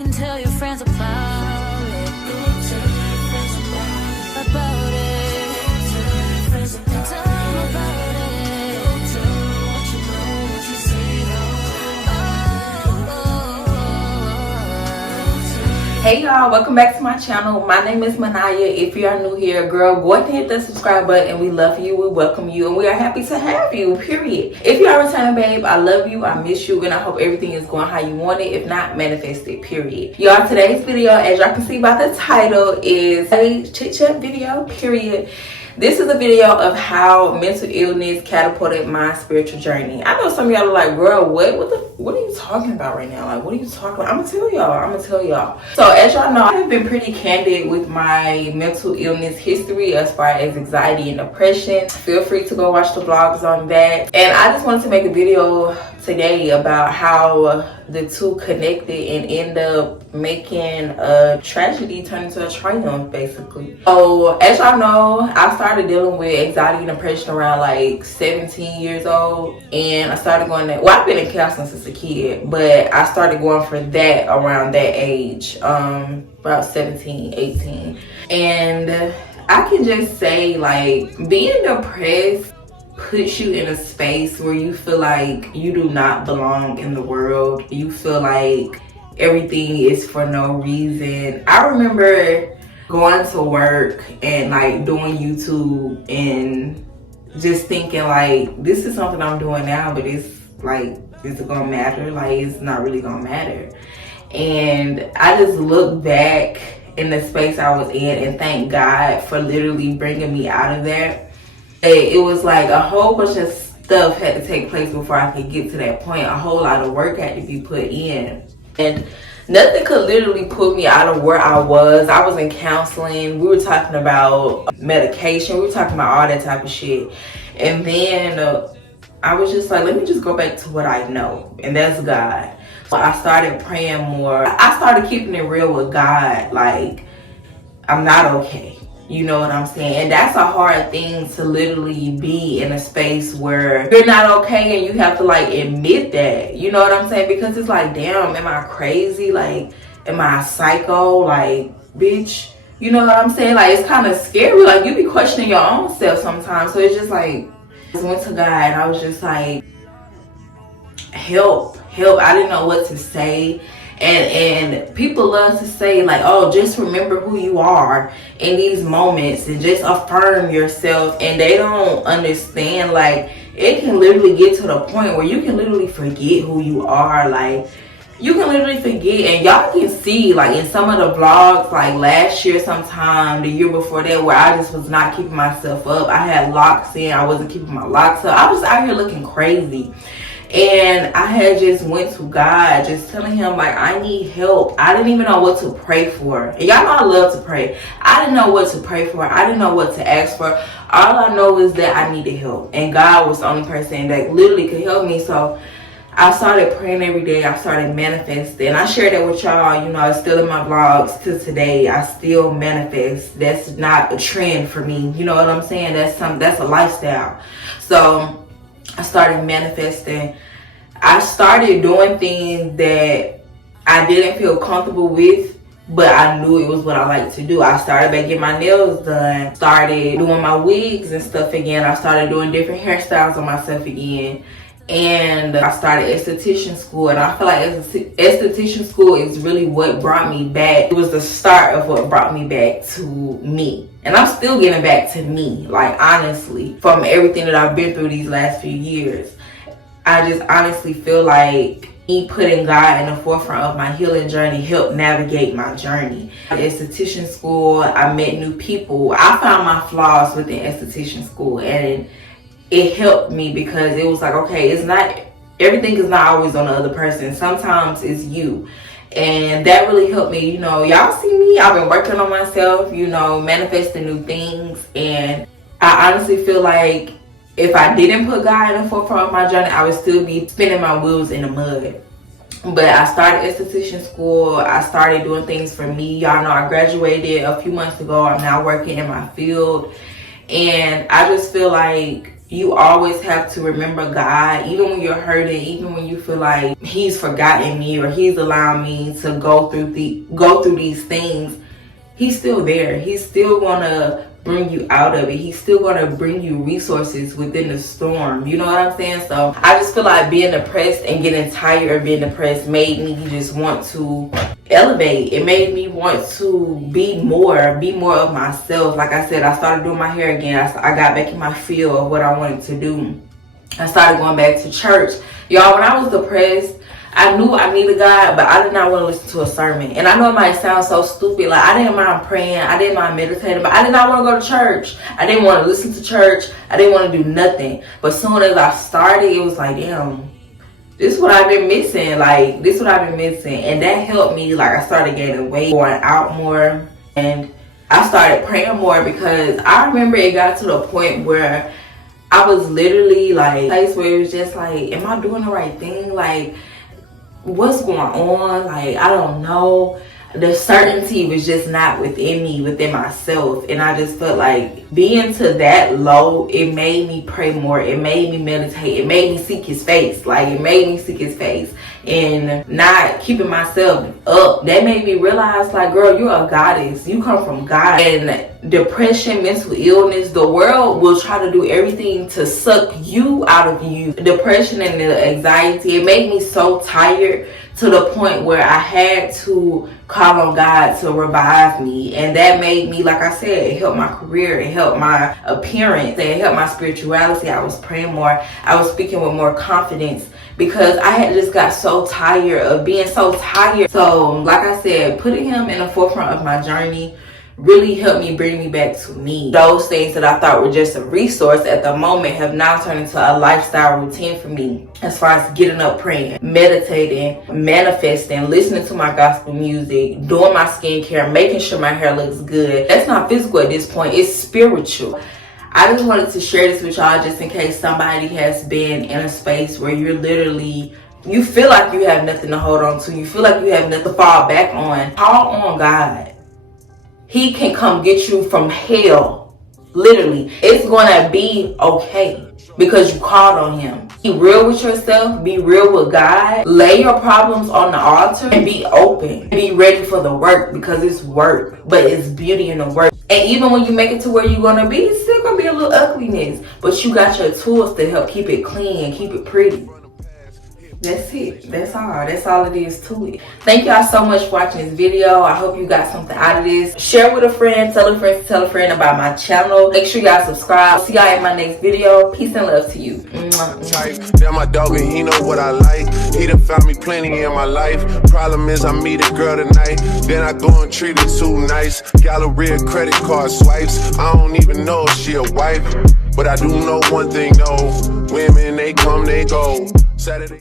And tell your friends about it. About it. Tell them about it. What you know, what you say, Hey y'all, welcome back to my channel. My name is Maniya. If you are new here, girl, go ahead and hit the subscribe button. We love you, we welcome you, and we are happy to have you, period. If you are a returning babe, I love you, I miss you, and I hope everything is going how you want it. If not, manifest it, period. Y'all, today's video, as y'all can see by the title, is a chit chat video, period. This is a video of how mental illness catapulted my spiritual journey. I know some of y'all are like, girl, what are you talking about right now? Like, what are you talking about? I'm gonna tell y'all. So as y'all know, I have been pretty candid with my mental illness history as far as anxiety and depression. Feel free to go watch the vlogs on that. And I just wanted to make a video today about how the two connected and end up making a tragedy turn into a triumph, basically. So as y'all know, I started dealing with anxiety and depression around like 17 years old, and I started going to, well, I've been in counseling since a kid, but I started going for that around that age, about 17, 18. And I can just say, like, being depressed puts you in a space where you feel like you do not belong in the world. You feel like everything is for no reason. I remember going to work and like doing YouTube and just thinking like, this is something I'm doing now, but it's like, is it gonna matter? Like, it's not really gonna matter. And I just look back in the space I was in and thank God for literally bringing me out of that. It was like a whole bunch of stuff had to take place before I could get to that point. A whole lot of work had to be put in. And nothing could literally put me out of where I was. I was in counseling. We were talking about medication. We were talking about all that type of shit. And then I was just like, let me just go back to what I know. And that's God. So I started praying more. I started keeping it real with God. Like, I'm not okay. You know what I'm saying? And that's a hard thing to literally be in a space where you're not okay and you have to like admit that. You know what I'm saying? Because it's like, damn, am I crazy? Like, am I a psycho? Like, bitch, you know what I'm saying? Like, it's kind of scary. Like, you be questioning your own self sometimes. So it's just like, I went to God and I was just like, help. I didn't know what to say. And people love to say like, oh, just remember who you are in these moments and just affirm yourself. And they don't understand, like, it can literally get to the point where you can literally forget who you are. Like, you can literally forget. And y'all can see, like, in some of the vlogs, like last year sometime, the year before that, where I just was not keeping myself up. I had locks in. I wasn't keeping my locks up. I was out here looking crazy. And I had just went to God, just telling him, like, I need help. I didn't even know what to pray for. And y'all know I love to pray. I didn't know what to pray for. I didn't know what to ask for. All I know is that I needed help. And God was the only person that literally could help me. So I started praying every day. I started manifesting. I shared that with y'all. You know, it's still in my vlogs till today. I still manifest. That's not a trend for me. You know what I'm saying? That's a lifestyle. So I started manifesting. I started doing things that I didn't feel comfortable with, but I knew it was what I like to do. I started back getting my nails done, started doing my wigs and stuff again. I started doing different hairstyles on myself again. And I started esthetician school, and I feel like esthetician school is really what brought me back. It was the start of what brought me back to me. And I'm still getting back to me, like, honestly, from everything that I've been through these last few years. I just honestly feel like me putting God in the forefront of my healing journey helped navigate my journey. At esthetician school, I met new people. I found my flaws within esthetician school, and it helped me because it was like, okay, it's not, everything is not always on the other person. Sometimes it's you. And that really helped me. You know, y'all see me, I've been working on myself, you know, manifesting new things. And I honestly feel like if I didn't put God in the forefront of my journey, I would still be spinning my wheels in the mud. But I started esthetician school. I started doing things for me. Y'all know I graduated a few months ago. I'm now working in my field. And I just feel like you always have to remember God, even when you're hurting, even when you feel like he's forgotten me or he's allowing me to go through these things. He's still there. He's still gonna bring you out of it. He's still gonna bring you resources within the storm. You know what I'm saying? So I just feel like being depressed and getting tired of being depressed made me just want to elevate. It made me want to be more of myself. Like I said, I started doing my hair again. I got back in my field of what I wanted to do. I started going back to church. Y'all, when I was depressed, I knew I needed God, but I did not want to listen to a sermon. And I know it might sound so stupid. Like, I didn't mind praying. I didn't mind meditating. But I did not want to go to church. I didn't want to listen to church. I didn't want to do nothing. But as soon as I started, it was like, damn, this is what I've been missing. Like, this is what I've been missing. And that helped me. Like, I started gaining weight, going out more. And I started praying more because I remember it got to the point where I was literally like, a place where it was just like, am I doing the right thing? Like, what's going on? Like, I don't know. The certainty was just not within me, within myself. And I just felt like being to that low, it made me pray more. It made me meditate. It made me seek his face. Like, it made me seek his face. And not keeping myself up. That made me realize, like, girl, you're a goddess. You come from God. And depression, mental illness, the world will try to do everything to suck you out of you. Depression and the anxiety, it made me so tired to the point where I had to call on God to revive me. And that made me, like I said, it helped my career, it helped my appearance, it helped my spirituality. I was praying more, I was speaking with more confidence because I had just got so tired of being so tired. So like I said, putting him in the forefront of my journey really helped me bring me back to me. Those things that I thought were just a resource at the moment have now turned into a lifestyle routine for me. As far as getting up, praying, meditating, manifesting, listening to my gospel music, doing my skincare, making sure my hair looks good. That's not physical at this point, it's spiritual. I just wanted to share this with y'all just in case somebody has been in a space where you're literally, you feel like you have nothing to hold on to. You feel like you have nothing to fall back on. Call on God. He can come get you from hell. Literally. It's gonna be okay because you called on him. Be real with yourself. Be real with God. Lay your problems on the altar and be open. Be ready for the work because it's work, but it's beauty in the work. And even when you make it to where you're gonna be, it's still gonna be a little ugliness, but you got your tools to help keep it clean and keep it pretty. That's it. That's all it is to it. Thank y'all so much for watching this video. I hope you got something out of this. Share with a friend, tell a friend about my channel. Make sure y'all subscribe. See y'all in my next video. Peace and love to you. Damn, my dog and he know what I like. He done found me plenty in my life. Problem is I meet a girl tonight, then I go and treat her too nice. Galleria credit card swipes. I don't even know if she a wife, but I do know one thing though. Women, they come, they go. Saturday